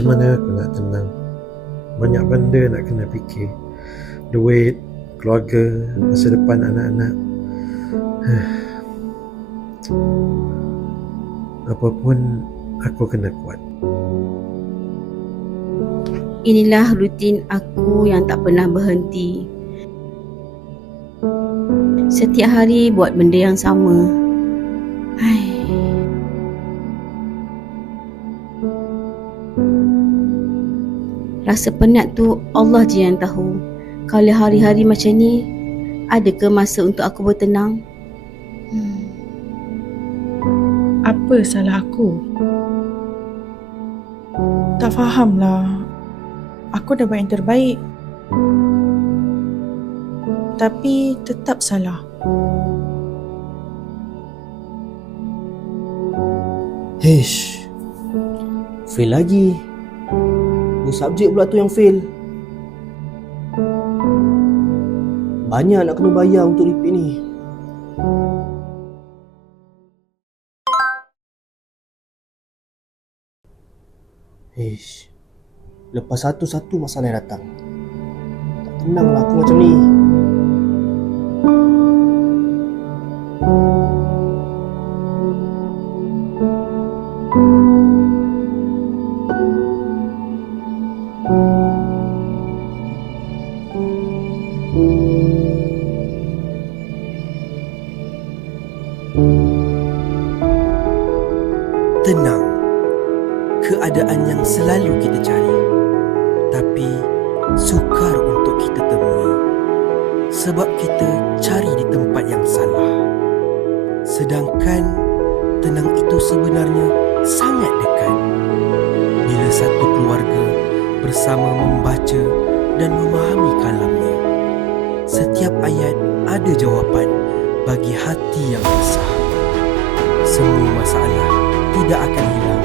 Macam mana aku nak tenang? Banyak benda nak kena fikir. Duit, keluarga, masa depan anak-anak. Apapun, aku kena kuat. Inilah rutin aku yang tak pernah berhenti. Setiap hari buat benda yang sama. Rasa penat tu Allah je yang tahu. Kalau hari-hari macam ni, ada ke masa untuk aku bertenang? Apa salah aku? Tak fahamlah. Aku dah buat yang terbaik. Tapi tetap salah. Hish, fail lagi. Dua subjek pula tu yang fail. Banyak nak kena bayar untuk repeat ni. Hish, lepas satu-satu masalah yang datang. Tak tenang lah aku macam ni. Tenang, keadaan yang selalu kita cari, tapi sukar untuk kita temui, sebab kita cari di tempat yang salah. Sedangkan tenang itu sebenarnya sangat dekat bila satu keluarga bersama membaca dan memahami kalamnya. Setiap ayat ada jawapan bagi hati yang resah. Semua masalah tidak akan hilang